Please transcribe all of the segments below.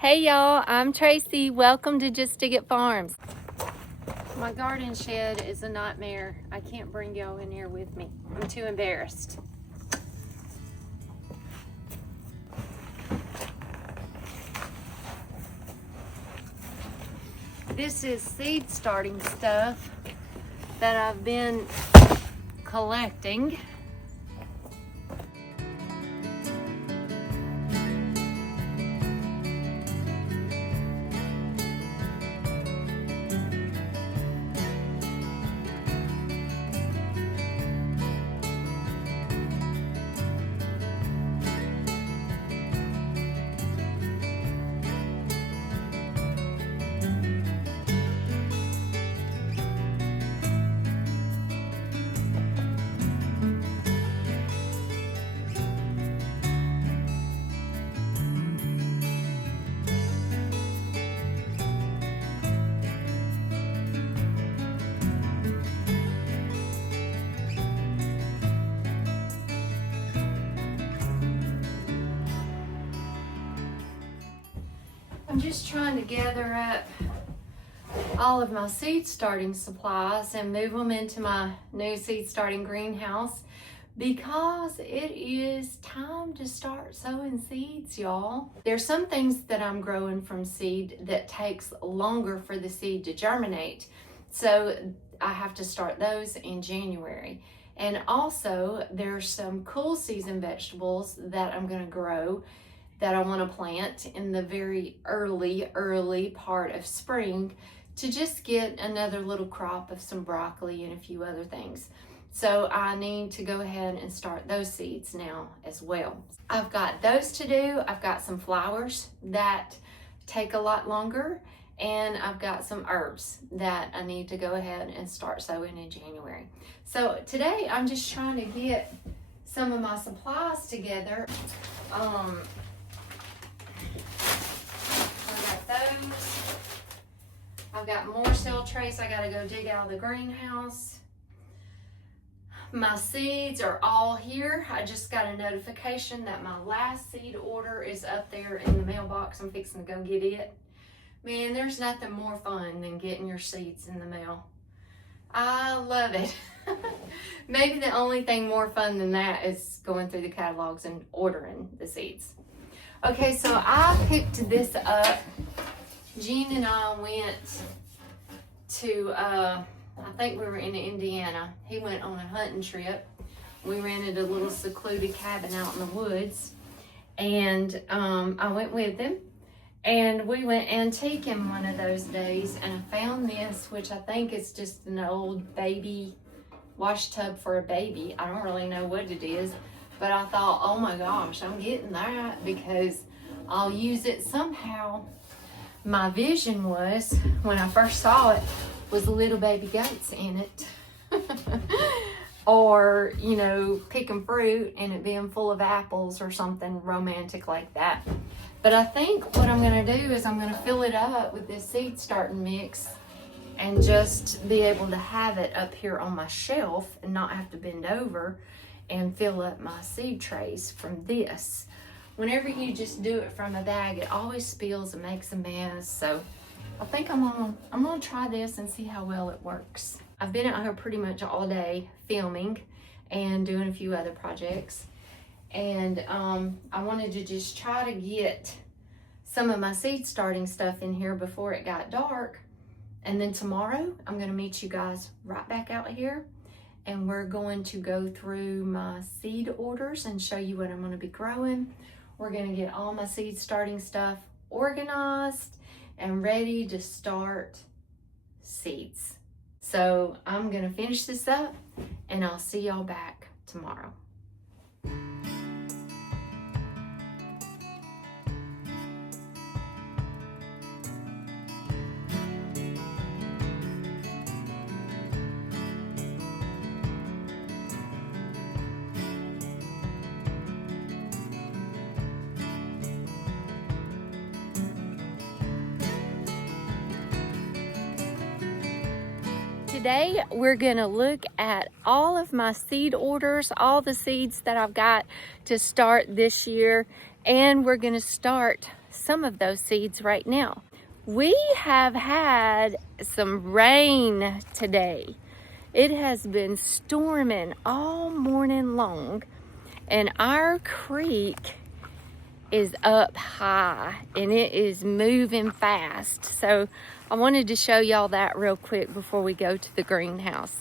Hey y'all, I'm Tracy. Welcome to Just Dig It Farms. My garden shed is a nightmare. I can't bring y'all in here with me. I'm too embarrassed. This is seed starting stuff that I've been collecting. I'm just trying to gather up all of my seed starting supplies and move them into my new seed starting greenhouse because it is time to start sowing seeds, y'all. There's some things that I'm growing from seed that takes longer for the seed to germinate. So I have to start those in January. And also there's some cool season vegetables that I'm gonna grow that I want to plant in the very early part of spring to just get another little crop of some broccoli and a few other things. So I need to go ahead and start those seeds now as well. I've got those to do. I've got some flowers that take a lot longer, and I've got some herbs that I need to go ahead and start sowing in January. So today I'm just trying to get some of my supplies together. Those. I've got more cell trays I gotta go dig out of the greenhouse. My seeds are all here. I just got a notification that my last seed order is up there in the mailbox. I'm fixing to go get it. Man, there's nothing more fun than getting your seeds in the mail. I love it. Maybe the only thing more fun than that is going through the catalogs and ordering the seeds. Okay, so I picked this up. Gene and I went to, I think we were in Indiana. He went on a hunting trip. We rented a little secluded cabin out in the woods. And I went with him. And we went antiquing one of those days. And I found this, which I think is just an old baby wash tub for a baby. I don't really know what it is. But I thought, oh my gosh, I'm getting that because I'll use it somehow. My vision was, when I first saw it, was little baby goats in it. Or, you know, picking fruit and it being full of apples or something romantic like that. But I think what I'm gonna do is I'm gonna fill it up with this seed starting mix and just be able to have it up here on my shelf and not have to bend over and fill up my seed trays from this. Whenever you just do it from a bag, it always spills and makes a mess. So I think I'm gonna try this and see how well it works. I've been out here pretty much all day filming and doing a few other projects. And I wanted to just try to get some of my seed starting stuff in here before it got dark. And then tomorrow, I'm gonna meet you guys right back out here. And we're going to go through my seed orders and show you what I'm going to be growing. We're going to get all my seed starting stuff organized and ready to start seeds. So I'm going to finish this up and I'll see y'all back tomorrow. Today we're gonna look at all of my seed orders, all the seeds that I've got to start this year, and we're gonna start some of those seeds right now. We have had some rain today. It has been storming all morning long, and our creek is up high and it is moving fast. So I wanted to show y'all that real quick before we go to the greenhouse.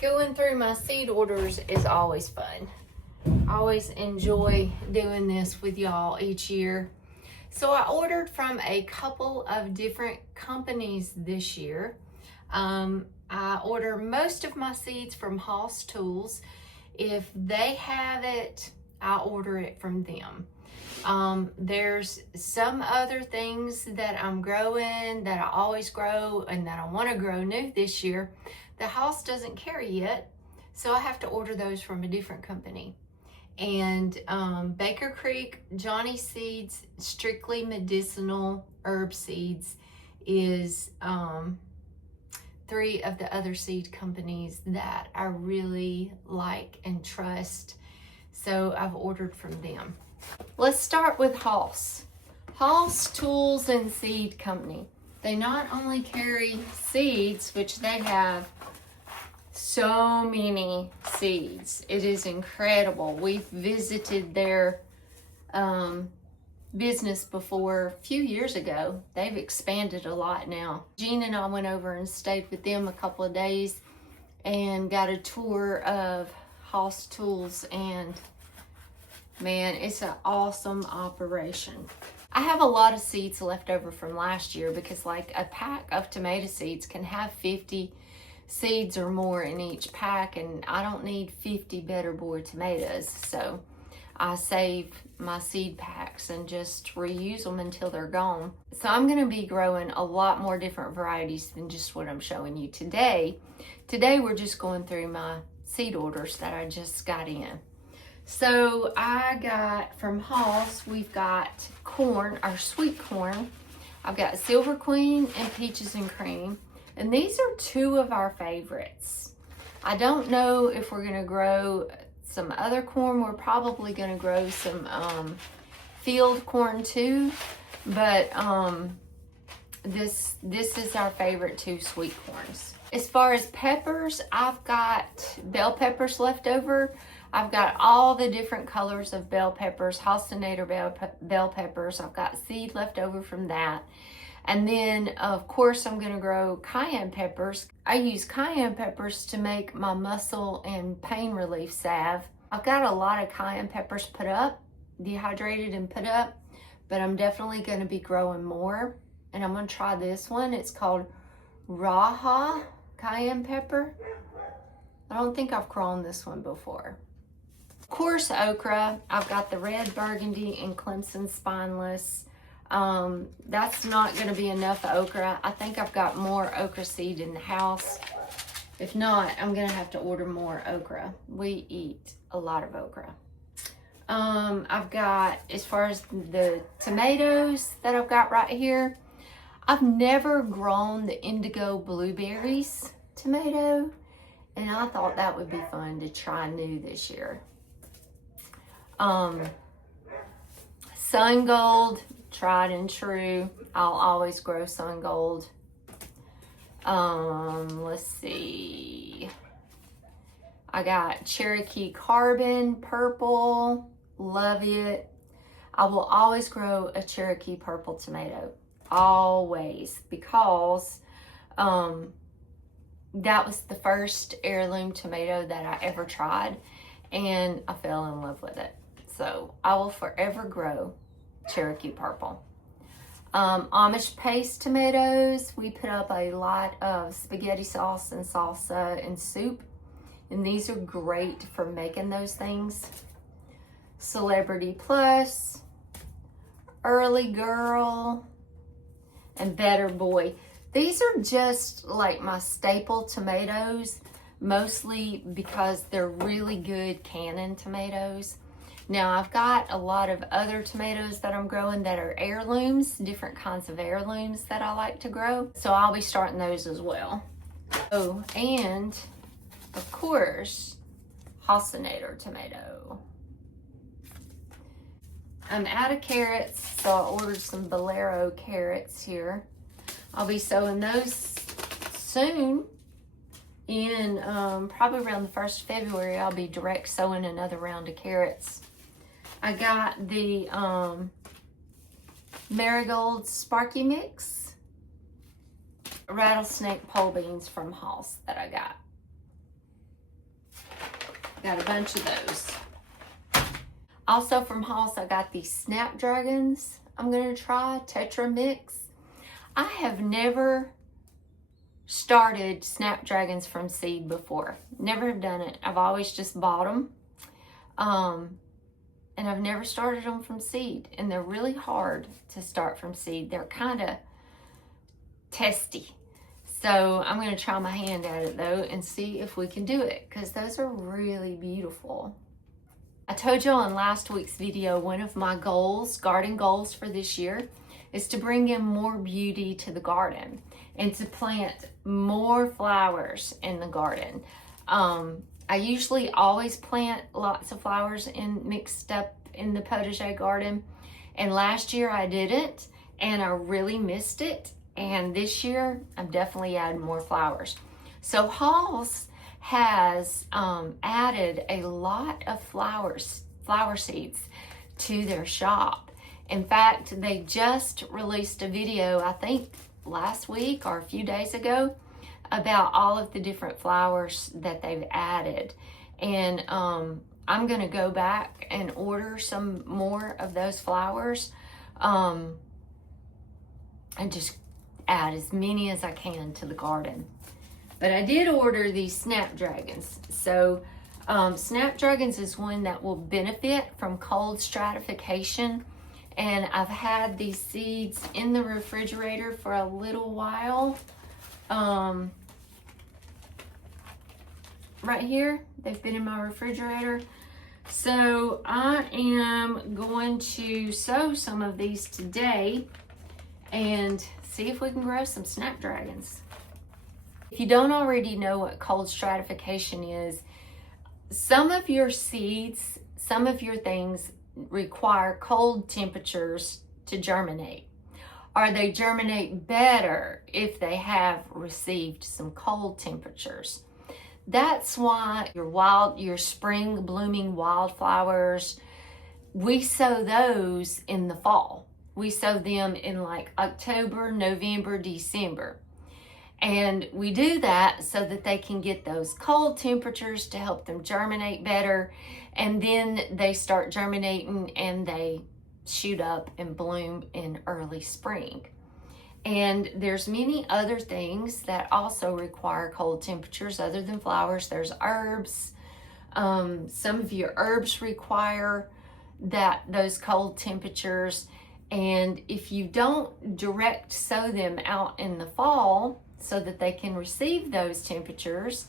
Going through my seed orders is always fun. I always enjoy doing this with y'all each year. So I ordered from a couple of different companies this year. I order most of my seeds from Hoss Tools. If they have it, I order it from them. There's some other things that I'm growing that I always grow and that I want to grow new this year. The Hoss doesn't carry yet, so I have to order those from a different company. And Baker Creek, Johnny Seeds, Strictly Medicinal Herb Seeds is 3 of the other seed companies that I really like and trust. So I've ordered from them. Let's start with Hoss. Hoss Tools and Seed Company. They not only carry seeds, which they have so many seeds. It is incredible. We've visited their business before a few years ago. They've expanded a lot now. Jean and I went over and stayed with them a couple of days and got a tour of Hoss Tools, and man, it's an awesome operation. I have a lot of seeds left over from last year because like a pack of tomato seeds can have 50 seeds or more in each pack, and I don't need 50 Better Boy tomatoes, so I save my seed packs and just reuse them until they're gone. So I'm going to be growing a lot more different varieties than just what I'm showing you today. Today we're just going through my seed orders that I just got in. So I got from Hoss, we've got corn, our sweet corn. I've got Silver Queen and Peaches and Cream. And these are 2 of our favorites. I don't know if we're gonna grow some other corn. We're probably gonna grow some field corn too, but this is our favorite 2 sweet corns. As far as peppers, I've got bell peppers left over. I've got all the different colors of bell peppers, Halsteinator bell peppers. I've got seed left over from that. And then, of course, I'm going to grow cayenne peppers. I use cayenne peppers to make my muscle and pain relief salve. I've got a lot of cayenne peppers put up, dehydrated and put up, but I'm definitely going to be growing more. And I'm going to try this one. It's called Raha cayenne pepper. I don't think I've grown this one before. Of course, okra. I've got the red burgundy and Clemson spineless. That's not going to be enough okra. I think I've got more okra seed in the house. If not, I'm going to have to order more okra. We eat a lot of okra. I've got, as far as the tomatoes that I've got right here, I've never grown the indigo blueberries tomato, and I thought that would be fun to try new this year. Sun Gold, tried and true. I'll always grow Sun Gold. Let's see. I got Cherokee Carbon Purple. Love it. I will always grow a Cherokee Purple tomato. always, because that was the first heirloom tomato that I ever tried, and I fell in love with it. So I will forever grow Cherokee Purple. Amish paste tomatoes. We put up a lot of spaghetti sauce and salsa and soup, and these are great for making those things. Celebrity Plus, Early Girl, and Better Boy. These are just like my staple tomatoes, mostly because they're really good canning tomatoes. Now I've got a lot of other tomatoes that I'm growing that are heirlooms, different kinds of heirlooms that I like to grow. So I'll be starting those as well. Oh, and of course, Halcinator tomato. I'm out of carrots, so I ordered some Bolero carrots here. I'll be sowing those soon. In probably around the 1st of February, I'll be direct sowing another round of carrots. I got the Marigold Sparky Mix, rattlesnake pole beans from Hoss that I got. Got a bunch of those. Also from Hoss, I got these Snapdragons I'm going to try, Tetra Mix. I have never started Snapdragons from seed before. Never have done it. I've always just bought them. And I've never started them from seed. And they're really hard to start from seed. They're kind of testy. So I'm going to try my hand at it though and see if we can do it, because those are really beautiful. I told y'all in last week's video, one of my goals, garden goals for this year, is to bring in more beauty to the garden and to plant more flowers in the garden. I usually always plant lots of flowers mixed up in the potager garden. And last year I didn't, and I really missed it. And this year I'm definitely adding more flowers. So Halls has added a lot of flower seeds to their shop. In fact, they just released a video, I think last week or a few days ago, about all of the different flowers that they've added. And I'm gonna go back and order some more of those flowers and just add as many as I can to the garden. But I did order these Snapdragons. So Snapdragons is one that will benefit from cold stratification. And I've had these seeds in the refrigerator for a little while. Right here, they've been in my refrigerator. So I am going to sow some of these today and see if we can grow some Snapdragons. If you don't already know what cold stratification is, some of your seeds, some of your things require cold temperatures to germinate. Or they germinate better if they have received some cold temperatures. That's why your spring blooming wildflowers, we sow those in the fall. We sow them in like October, November, December. And we do that so that they can get those cold temperatures to help them germinate better. And then they start germinating and they shoot up and bloom in early spring. And there's many other things that also require cold temperatures other than flowers. There's herbs. Some of your herbs require those cold temperatures. And if you don't direct sow them out in the fall so that they can receive those temperatures,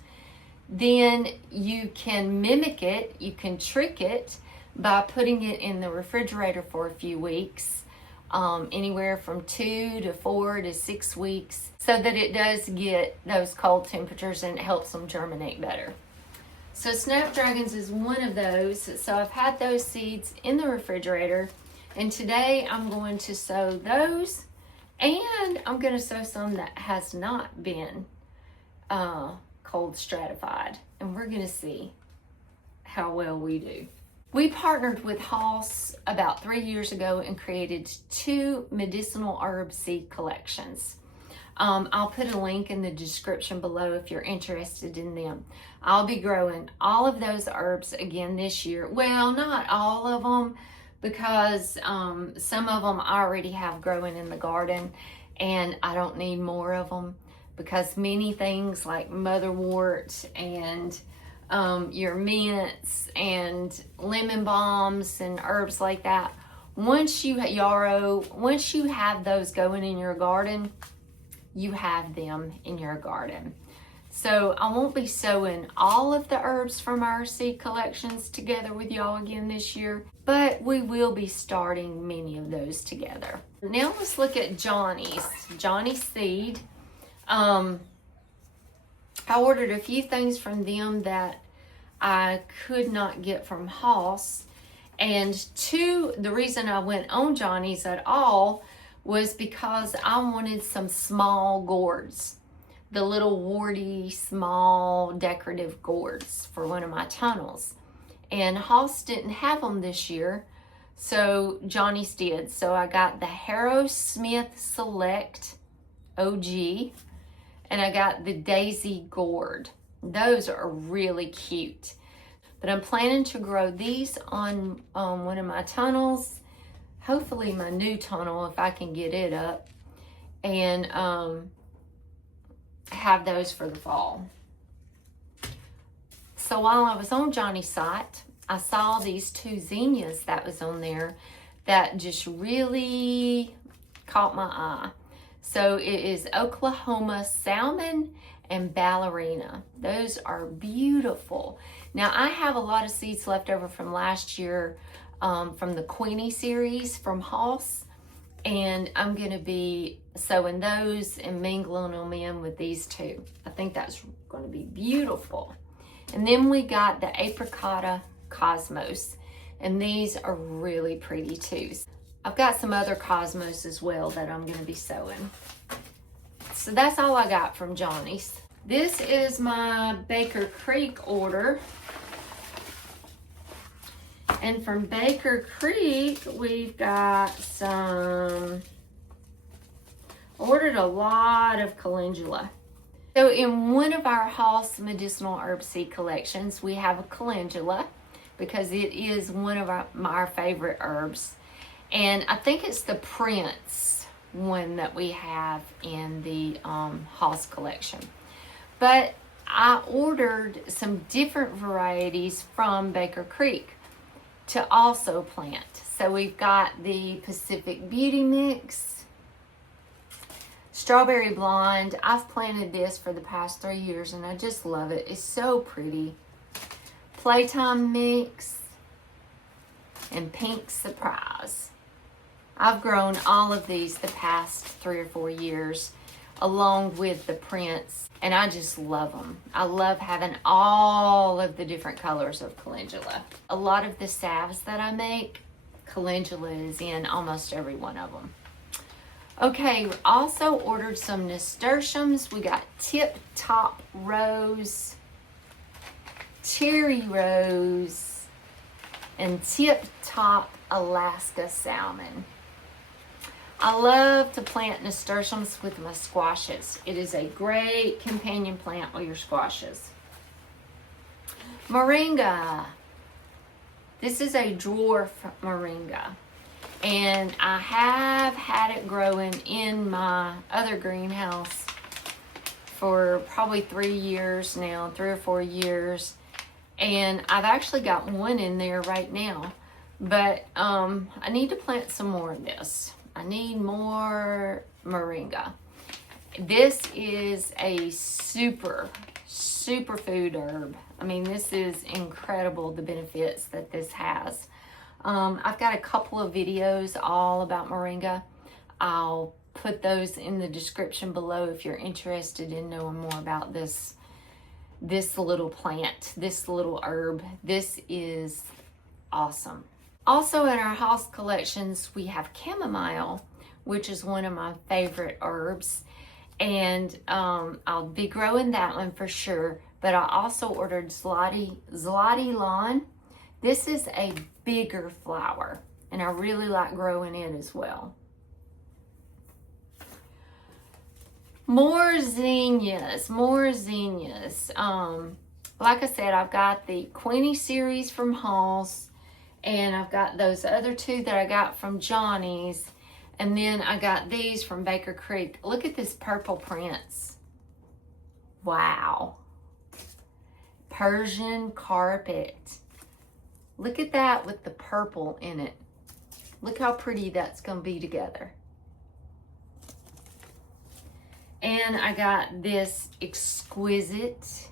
then you can mimic it, you can trick it by putting it in the refrigerator for a few weeks. Anywhere from 2 to 4 to 6 weeks, so that it does get those cold temperatures and it helps them germinate better. So Snapdragons is one of those. So I've had those seeds in the refrigerator, and today I'm going to sow those, and I'm going to sow some that has not been cold stratified, and we're going to see how well we do. We partnered with Hoss about 3 years ago and created 2 medicinal herb seed collections. I'll put a link in the description below if you're interested in them. I'll be growing all of those herbs again this year. Well, not all of them, because some of them I already have growing in the garden and I don't need more of them, because many things like motherwort and your mints and lemon balms and herbs like that, once you have those going in your garden, you have them in your garden. So I won't be sowing all of the herbs from our seed collections together with y'all again this year, but we will be starting many of those together. Now let's look at Johnny's seed. I ordered a few things from them that I could not get from Hoss, and the reason I went on Johnny's at all was because I wanted some small gourds, the little warty, small decorative gourds for one of my tunnels. And Hoss didn't have them this year, so Johnny's did. So I got the Harrow Smith Select OG, and I got the Daisy Gourd. Those are really cute. But I'm planning to grow these on one of my tunnels, hopefully my new tunnel if I can get it up, and have those for the fall. So while I was on Johnny's site, I saw these 2 zinnias that was on there that just really caught my eye. So it is Oklahoma Salmon and Ballerina. Those are beautiful. Now I have a lot of seeds left over from last year, from the Queenie series from Hoss, and I'm gonna be sowing those and mingling them in with these 2. I think that's gonna be beautiful. And then we got the Apricotta Cosmos, and these are really pretty too. I've got some other Cosmos as well that I'm gonna be sowing. So that's all I got from Johnny's. This is my Baker Creek order. And from Baker Creek, we've got ordered a lot of calendula. So in one of our Hoss medicinal herb seed collections, we have a calendula because it is one of my favorite herbs. And I think it's the Prince one that we have in the Hoss collection. But I ordered some different varieties from Baker Creek to also plant. So we've got the Pacific Beauty Mix, Strawberry Blonde. I've planted this for the past 3 years and I just love it. It's so pretty. Playtime Mix and Pink Surprise. I've grown all of these the past 3 or 4 years along with the Prince, and I just love them. I love having all of the different colors of calendula. A lot of the salves that I make, calendula is in almost every one of them. Okay, we also ordered some nasturtiums. We got Tip Top Rose, Cherry Rose, and Tip Top Alaska Salmon. I love to plant nasturtiums with my squashes. It is a great companion plant with your squashes. Moringa. This is a dwarf moringa. And I have had it growing in my other greenhouse for probably 3 years now, 3 or 4 years. And I've actually got one in there right now. But I need to plant some more of this. I need more moringa. This is a super food herb. I mean, this is incredible, the benefits that this has. I've got a couple of videos all about moringa. I'll put those in the description below if you're interested in knowing more about this little plant, this little herb. This is awesome. Also in our Hoss collections, we have chamomile, which is one of my favorite herbs. And I'll be growing that one for sure. But I also ordered Zloty Lawn. This is a bigger flower, and I really like growing it as well. More zinnias, more zinnias. Like I said, I've got the Queenie series from Halls, and I've got those other two that I got from Johnny's, and then I got these from Baker Creek. Look at this purple prince. Wow. Persian carpet. Look at that with the purple in it. Look how pretty that's going to be together. And I got this exquisite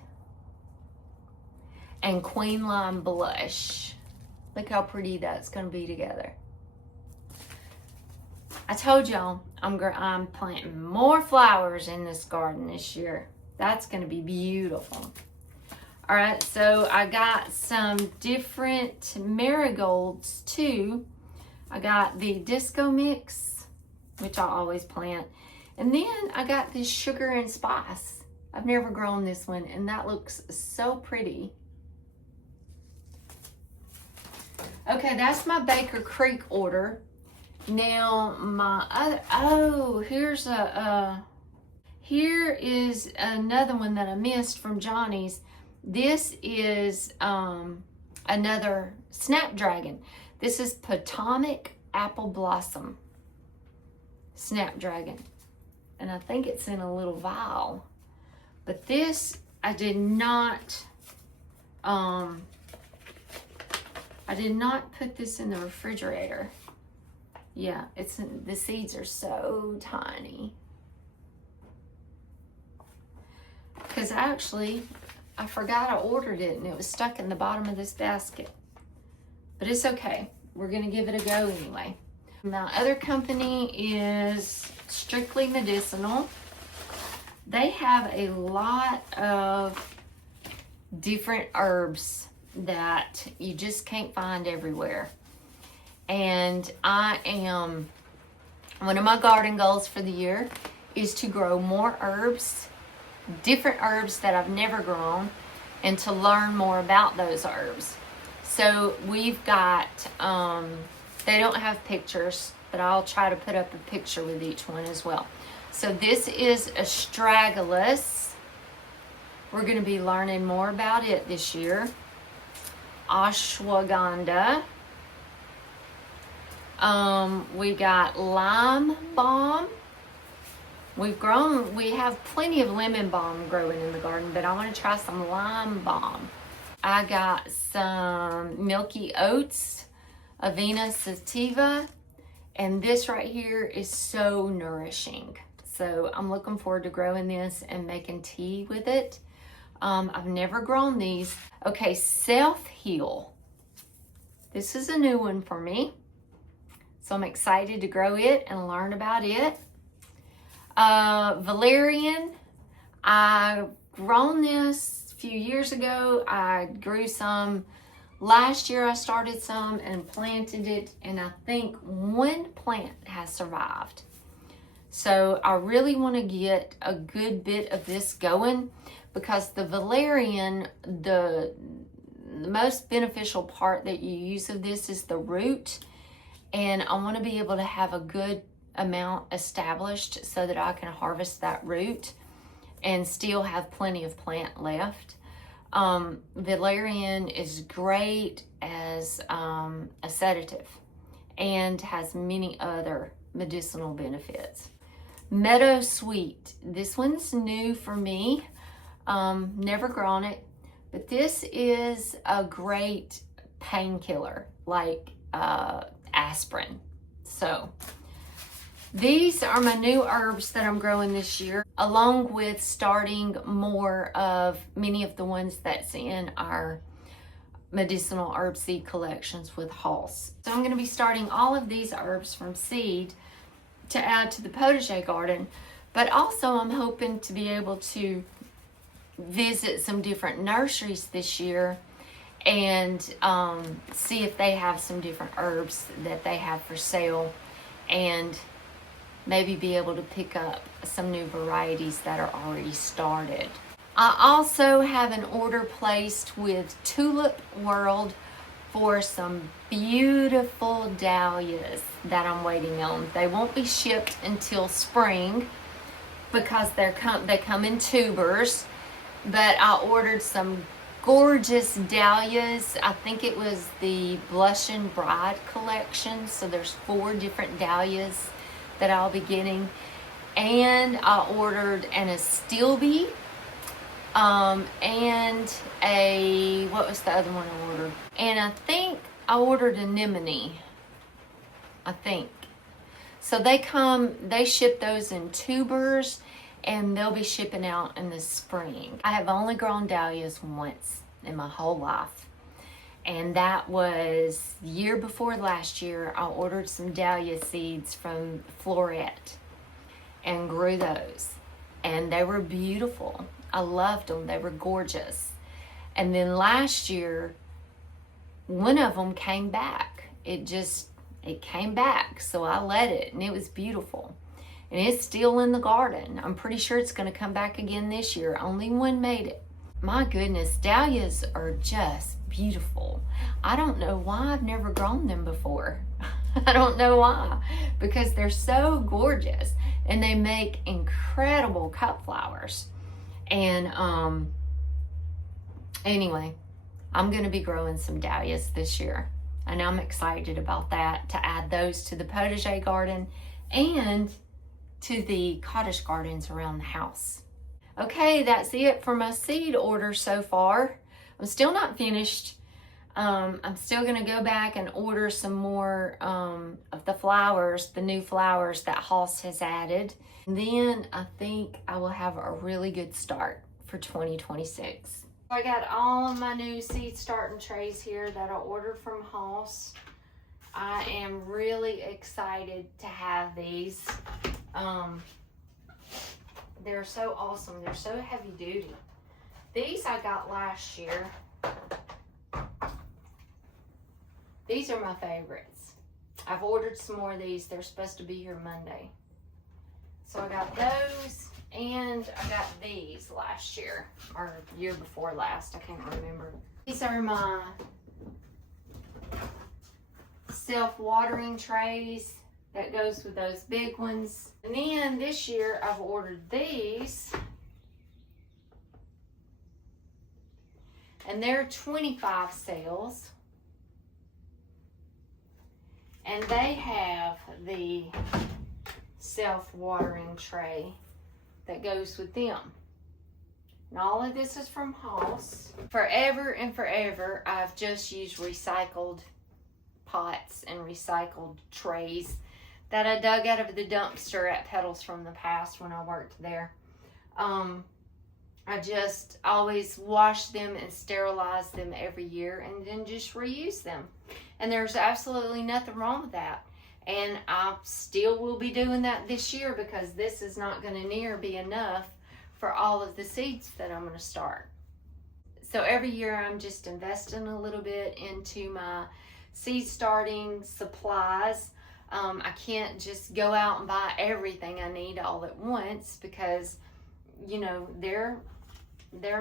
and Queen Lime blush. Look how pretty that's going to be together. I told y'all I'm planting more flowers in this garden this year. That's going to be beautiful. All right, so I got some different marigolds too. I got the Disco Mix, which I always plant. And then I got this Sugar and Spice. I've never grown this one, and that looks so pretty. Okay, that's my Baker Creek order. Now my other, here is another one that I missed from Johnny's. This is another Snapdragon. This is Potomac Apple Blossom Snapdragon. And I think it's in a little vial. But this, I did not put this in the refrigerator. Yeah, the seeds are so tiny. Because actually, I forgot I ordered it and it was stuck in the bottom of this basket. But it's okay. We're going to give it a go anyway. My other company is Strictly Medicinal. They have a lot of different herbs that you just can't find everywhere. And one of my garden goals for the year is to grow more herbs, different herbs that I've never grown, and to learn more about those herbs. So we've got, they don't have pictures, but I'll try to put up a picture with each one as well. So this is astragalus. We're going to be learning more about it this year. Ashwagandha. We got lime balm. We have plenty of lemon balm growing in the garden, but I want to try some lime balm. I got some milky oats, Avena sativa, and this right here is so nourishing. So I'm looking forward to growing this and making tea with it. I've never grown these. Okay, Self Heal. This is a new one for me. So I'm excited to grow it and learn about it. Valerian. I've grown this a few years ago. I grew some last year. I started some and planted it, and I think one plant has survived. So I really want to get a good bit of this going, because the valerian, the most beneficial part that you use of this is the root, and I want to be able to have a good amount established so that I can harvest that root and still have plenty of plant left. Valerian is great as a sedative and has many other medicinal benefits. Meadow Sweet. This one's new for me. Never grown it, but this is a great painkiller, like aspirin. So these are my new herbs that I'm growing this year, along with starting more of many of the ones that's in our medicinal herb seed collections with Halls. So I'm going to be starting all of these herbs from seed to add to the potager garden, but also I'm hoping to be able to visit some different nurseries this year and see if they have some different herbs that they have for sale, and maybe be able to pick up some new varieties that are already started. I also have an order placed with Tulip World for some beautiful dahlias that I'm waiting on. They won't be shipped until spring because they come in tubers, but I ordered some gorgeous dahlias. I think it was the Blushing Bride collection, so there's 4 different dahlias that I'll be getting. And I ordered an astilbe, and what was the other one I ordered? And I think I ordered anemone, I think. So they ship those in tubers, and they'll be shipping out in the spring. I have only grown dahlias once in my whole life, and that was the year before last year. I ordered some dahlia seeds from Floret and grew those, and they were beautiful. I loved them. They were gorgeous. And then last year, one of them came back. It came back, so I let it, and it was beautiful. And it's still in the garden. I'm pretty sure it's going to come back again this year. Only one made it. My goodness, dahlias are just beautiful. I don't know why I've never grown them before. I don't know why, because they're so gorgeous, and they make incredible cut flowers. And anyway, I'm going to be growing some dahlias this year, and I'm excited about that, to add those to the potager garden and to the cottage gardens around the house. Okay, that's it for my seed order so far. I'm still not finished. I'm still going to go back and order some more of the flowers, the new flowers that Hoss has added. And then I think I will have a really good start for 2026. I got all of my new seed starting trays here that I ordered from Hoss. I am really excited to have these. They're so awesome. They're so heavy duty. These I got last year. These are my favorites. I've ordered some more of these. They're supposed to be here Monday. So I got those, and I got these last year, or year before last. I can't remember. These are my self-watering trays that goes with those big ones. And then this year I've ordered these, and they're 25 sales, and they have the self-watering tray that goes with them. And all of this is from Hoss. Forever and forever, I've just used recycled pots and recycled trays that I dug out of the dumpster at Petals from the Past when I worked there. I just always wash them and sterilize them every year, and then just reuse them. And there's absolutely nothing wrong with that. And I still will be doing that this year, because this is not going to near be enough for all of the seeds that I'm going to start. So every year I'm just investing a little bit into my seed starting supplies. I can't just go out and buy everything I need all at once, because, you know, they're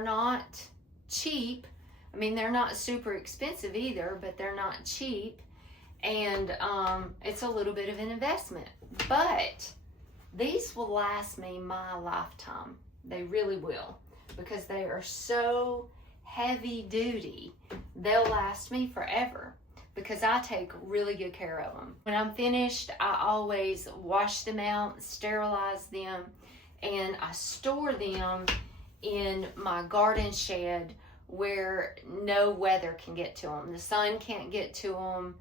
not cheap. I mean, they're not super expensive either, but they're not cheap. And it's a little bit of an investment. But these will last me my lifetime. They really will, because they are so heavy duty. They'll last me forever, because I take really good care of them. When I'm finished, I always wash them out, sterilize them, and I store them in my garden shed where no weather can get to them. The sun can't get to them.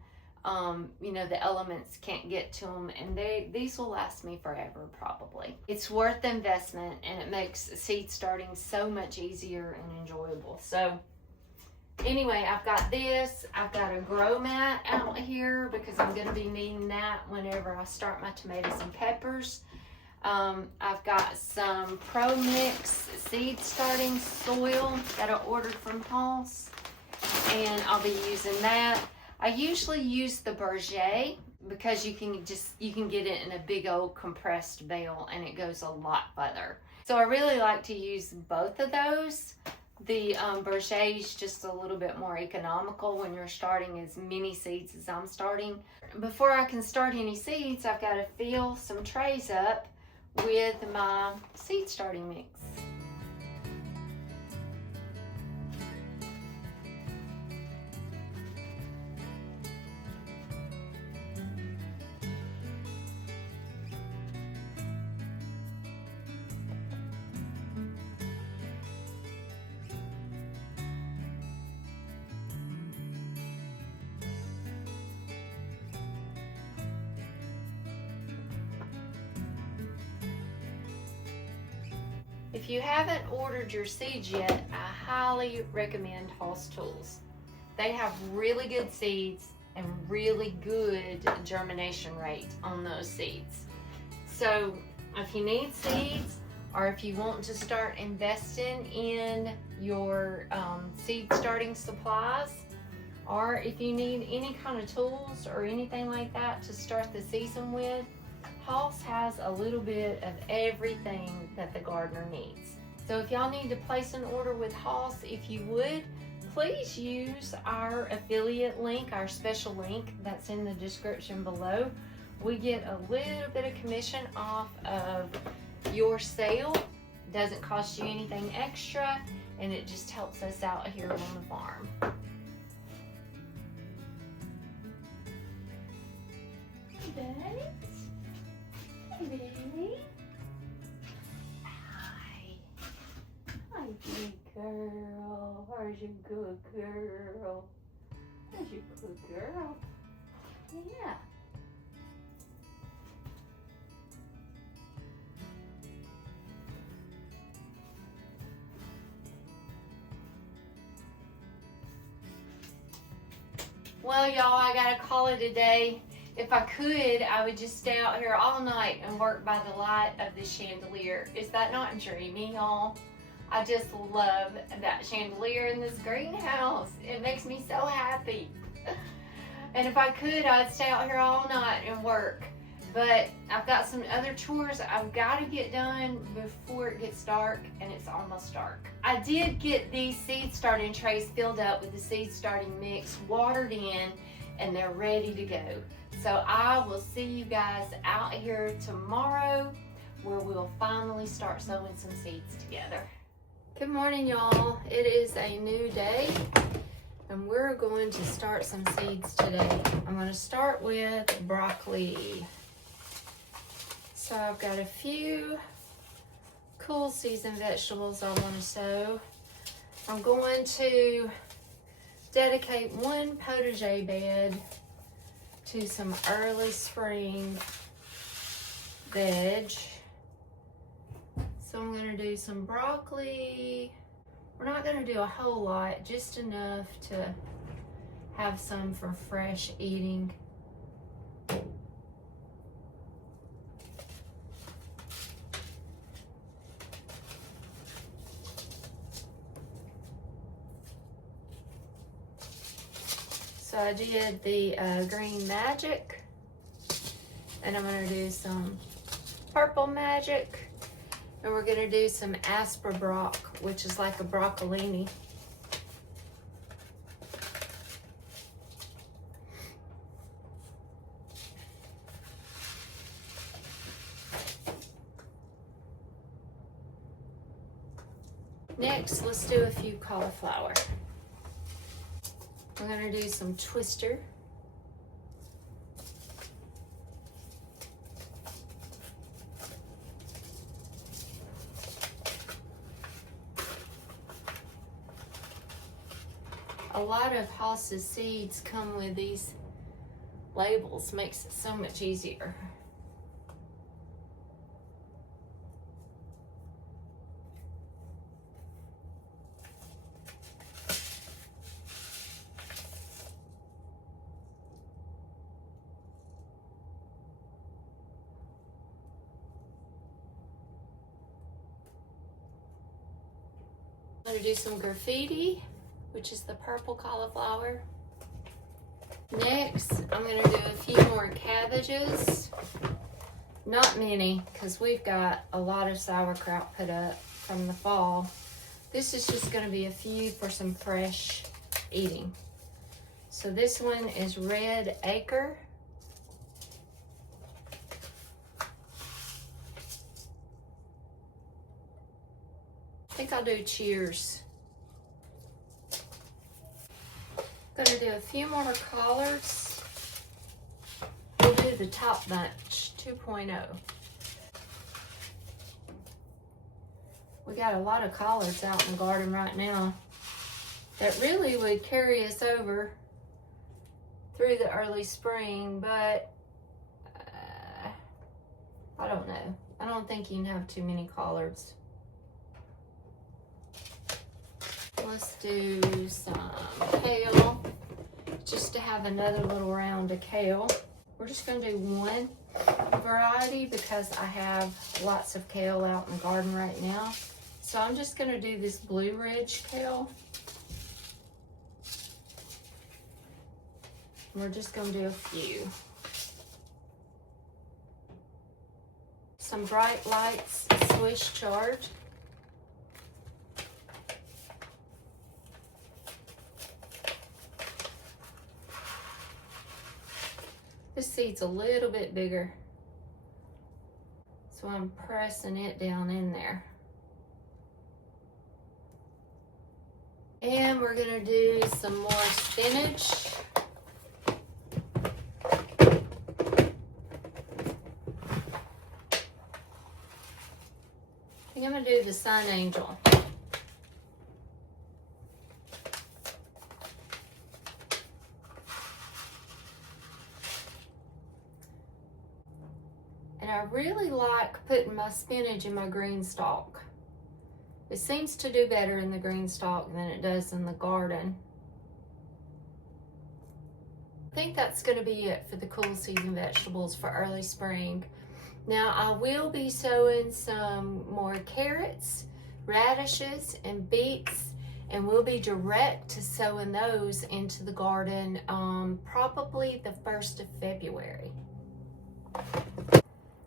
You know, the elements can't get to them, and these will last me forever probably. It's worth the investment, and it makes seed starting so much easier and enjoyable. So anyway, I've got this. I've got a grow mat out here, because I'm going to be needing that whenever I start my tomatoes and peppers. I've got some Pro Mix seed starting soil that I ordered from Hoss, and I'll be using that. I usually use the Berger, because you can get it in a big old compressed bale, and it goes a lot further. So I really like to use both of those. The Berger is just a little bit more economical when you're starting as many seeds as I'm starting. Before I can start any seeds, I've got to fill some trays up with my seed starting mix. If you haven't ordered your seeds yet, I highly recommend Hoss Tools. They have really good seeds and really good germination rate on those seeds. So if you need seeds, or if you want to start investing in your seed starting supplies, or if you need any kind of tools or anything like that to start the season with, Hoss has a little bit of everything that the gardener needs. So if y'all need to place an order with Hoss, if you would, please use our affiliate link, our special link that's in the description below. We get a little bit of commission off of your sale. It doesn't cost you anything extra, and it just helps us out here on the farm. Daddy? Hey, baby. Hi. Hi, good girl. Where's your good girl? Where's your good girl? Yeah. Well, y'all, I gotta call it a day. If I could, I would just stay out here all night and work by the light of this chandelier. Is that not dreamy, y'all? I just love that chandelier in this greenhouse. It makes me so happy. And if I could, I'd stay out here all night and work. But I've got some other chores I've got to get done before it gets dark, and it's almost dark. I did get these seed starting trays filled up with the seed starting mix, watered in, and they're ready to go. So I will see you guys out here tomorrow, where we'll finally start sowing some seeds together. Good morning, y'all. It is a new day, and we're going to start some seeds today. I'm going to start with broccoli. So I've got a few cool season vegetables I want to sow. I'm going to dedicate one potager bed to some early spring veg. So I'm going to do some broccoli. We're not going to do a whole lot, just enough to have some for fresh eating. So I did the green magic, and I'm going to do some purple magic, and we're going to do some asperbrock, which is like a broccolini. Next, let's do a few cauliflower. I'm going to do some twister. A lot of Hoss's seeds come with these labels, makes it so much easier. I'm going to do some graffiti, which is the purple cauliflower. Next, I'm going to do a few more cabbages. Not many, because we've got a lot of sauerkraut put up from the fall. This is just going to be a few for some fresh eating. So this one is Red Acre. I think I'll do Cheers. Gonna do a few more collards. We'll do the Top Bunch 2.0. We got a lot of collards out in the garden right now that really would carry us over through the early spring, but I don't know. I don't think you can have too many collards. Let's do some kale, just to have another little round of kale. We're just going to do one variety because I have lots of kale out in the garden right now. So I'm just going to do this Blue Ridge kale. We're just going to do a few. Some Bright Lights Swiss chard. This seed's a little bit bigger, so I'm pressing it down in there. And we're gonna do some more spinach. I think I'm gonna do the Sun Angel. And I really like putting my spinach in my green stalk. It seems to do better in the green stalk than it does in the garden. I think that's going to be it for the cool season vegetables for early spring. Now I will be sowing some more carrots, radishes, and beets, and we'll be direct to sowing those into the garden probably the 1st of February.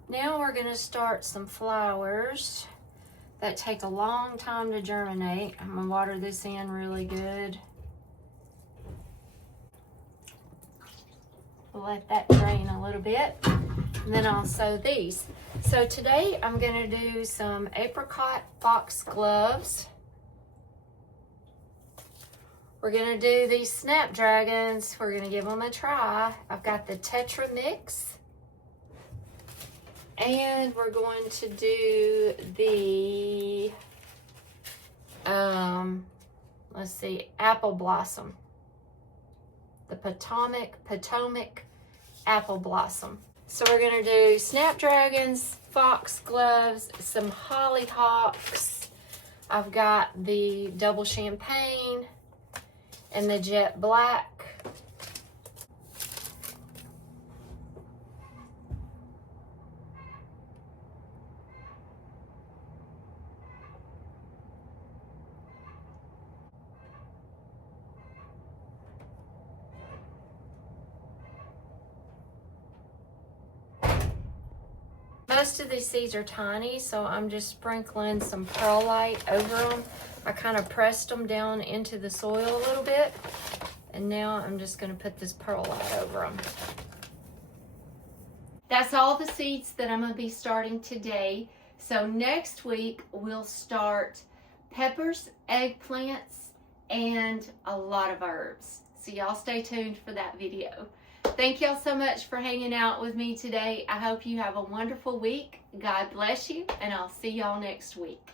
Now we're going to start some flowers that take a long time to germinate. I'm going to water this in really good. We'll let that drain a little bit, and then I'll sow these. So today I'm going to do some apricot foxgloves. We're going to do these snapdragons. We're going to give them a try. I've got the Tetra Mix. And we're going to do the, let's see, Apple Blossom. The Potomac Apple Blossom. So we're going to do snapdragons, foxgloves, some hollyhocks. I've got the double champagne and the jet black. Most of these seeds are tiny, so I'm just sprinkling some perlite over them. I kind of pressed them down into the soil a little bit, and now I'm just going to put this perlite over them. That's all the seeds that I'm going to be starting today. So next week we'll start peppers, eggplants, and a lot of herbs. So y'all stay tuned for that video. Thank y'all so much for hanging out with me today. I hope you have a wonderful week. God bless you, and I'll see y'all next week.